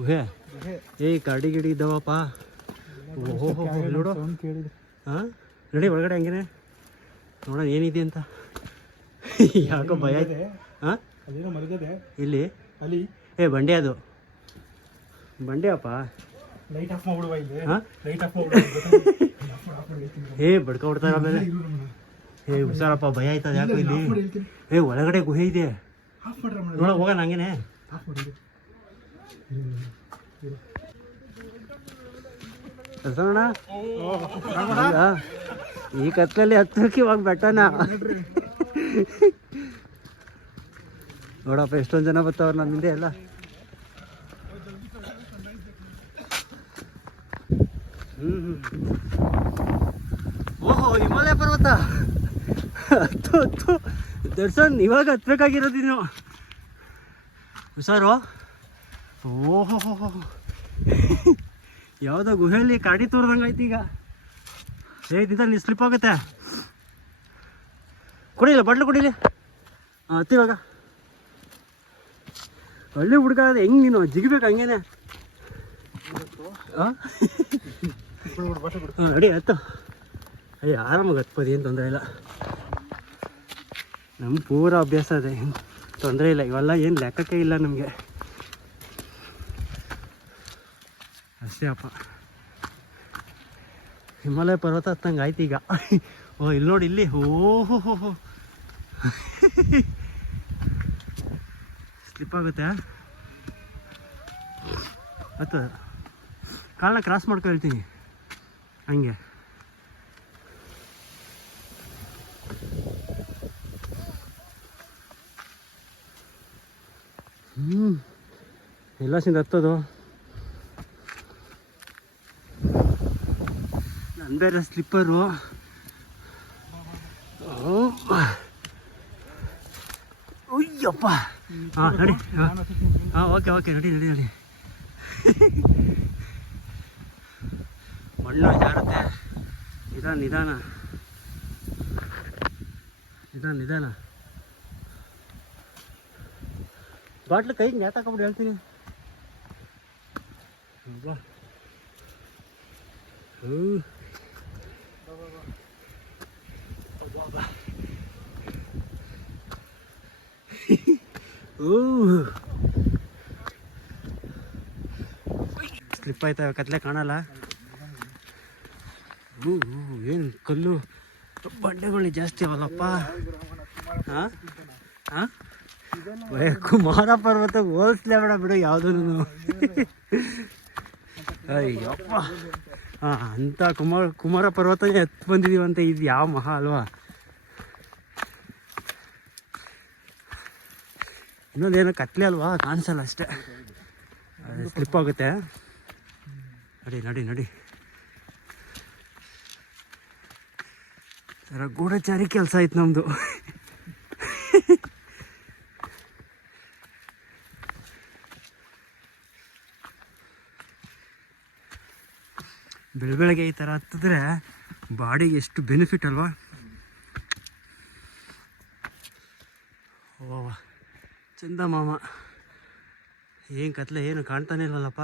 ಗುಹೆ ಗಾಡಿ ಗಿಡಿ ಇದ್ದಾವಪ್ಪ. ಓಹೋ ನೋಡು. ಹಾಂ ನಡಿ ಒಳಗಡೆ ಹಂಗೇನೆ ನೋಡೋಣ ಏನಿದೆ ಅಂತ. ಯಾಕೋ ಭಯ ಆಯ್ತು. ಹಾಂ ಇಲ್ಲಿ ಬಂಡೆ ಅದು ಬಂಡೆ ಅಪ್ಪ. ಹಾಂ ಬಡ್ಕೊಬಿಡ್ತಾರ ಆಮೇಲೆ. ಹುಷಾರಪ್ಪ ಭಯ ಆಯ್ತದ ಯಾಕೋ ಇಲ್ಲಿ. ಒಳಗಡೆ ಗುಹೆ ಇದೆ ನೋಡ, ಹೋಗೋಣ ಹಂಗೇನೆ. ಈ ಕತ್ಲಲ್ಲಿ ಹತ್ತಕ್ಕೆ ಇವಾಗ ಬೆಟ್ಟನ ನೋಡಪ್ಪ ಎಷ್ಟೊಂದು ಜನ ಬರ್ತಾವ್ರ ನಮ್ಮ ಹಿಂದೆ ಎಲ್ಲ. ಓಹೋ ಹಿಮಾಲಯ ಪರ್ವತ ಹತ್ತು ದರ್ಶನ್ ಇವಾಗ ಹತ್ಬೇಕಾಗಿರೋದು ನೀನು. ಹುಷಾರು. ಓಹೋ ಯಾವುದೋ ಗುಹೆಯಲ್ಲಿ ಕಾಡಿ ತೋರ್ದಂಗೆ ಆಯ್ತು ಈಗ. ನೀ ಸ್ಲಿಪ್ ಆಗುತ್ತೆ. ಕುಡಿಲ್ಲ ಬಟ್ಲು ಕುಡಿಲಿ. ಹತ್ತಿವಾಗ ಒಳ್ಳೆ ಹುಡುಗ ಹೆಂಗೆ ನೀನು ಜಿಗಿಬೇಕು ಹಂಗೇನೆ. ನಡಿ ಹತ್ತು. ಆರಾಮಾಗಿ ಹತ್ಬೋದು, ಏನು ತೊಂದರೆ ಇಲ್ಲ. ನಮ್ಗೆ ಪೂರ ಅಭ್ಯಾಸ ಅದೇ, ತೊಂದರೆ ಇಲ್ಲ. ಇವೆಲ್ಲ ಏನು ಲೆಕ್ಕಕ್ಕೆ ಇಲ್ಲ ನಮಗೆ ಅಷ್ಟೇ ಅಪ್ಪ. ಹಿಮಾಲಯ ಪರ್ವತ ಹತ್ತಂಗೆ ಆಯ್ತು ಈಗ. ಇಲ್ಲಿ ನೋಡಿ ಇಲ್ಲಿ. ಓಹೋ ಸ್ಲಿಪ್ ಆಗುತ್ತೆ. ಹತ್ತು ಕಾಲನ್ನ ಕ್ರಾಸ್ ಮಾಡ್ಕೊಳ್ತೀನಿ ಹಂಗೆ. ಎಲ್ಲ ಸಿಂದ ಹತ್ತೋದು. ನನ್ನ ಬೇರೆ ಸ್ಲಿಪ್ಪರು. ಅಯ್ಯಪ್ಪ. ಹಾಂ ನಡಿ. ಹಾಂ ಓಕೆ ನಡಿ. ಮಣ್ಣು ಜಾರುತ್ತೆ. ನಿಧಾನ. ಬಾಟ್ಲು ಕೈಗೆ ನೇತಾಕೊಂಬಿಟ್ಟು ಹೇಳ್ತೀನಿ. ಸ್ಲಿಪ್ ಆಯ್ತಾ ಕತ್ಲೆ ಕಾಣಲ್ಲ. ಏನು ಕಲ್ಲು ಬಂಡೆಗಳು ಜಾಸ್ತಿ ಅವಲ್ಲಪ್ಪ. ಹಾಂ ಕುಮಾರ ಪರ್ವತ ಹೋಲಿಸ್ಲೇ ಬೇಡ ಬಿಡು ಯಾವುದೂ. ಅಯ್ಯಪ್ಪ. ಅಂಥ ಕುಮಾರ ಪರ್ವತ ಎತ್ತು ಬಂದಿದ್ದೀವಂತ. ಇದು ಯಾವ ಮಹಾ ಅಲ್ವಾ. ಇನ್ನೊಂದೇನೋ ಕತ್ಲೆ ಅಲ್ವಾ, ಕಾಣಿಸಲ್ಲ ಅಷ್ಟೇ. ಸ್ಲಿಪ್ ಆಗುತ್ತೆ. ನಡಿ. ಸರ ಗೂಢಚಾರಿ ಕೆಲಸ ಆಯ್ತು ನಮ್ಮದು. ಬೆಳಗ್ಗೆ ಈ ಥರ ಹತ್ತಿದ್ರೆ ಬಾಡಿಗೆ ಎಷ್ಟು ಬೆನಿಫಿಟ್ ಅಲ್ವಾ. ಚಂದ ಮಾಮ. ಏನು ಕತ್ಲೆ ಏನು ಕಾಣ್ತಾನೆ ಇಲ್ವಲ್ಲಪ್ಪ.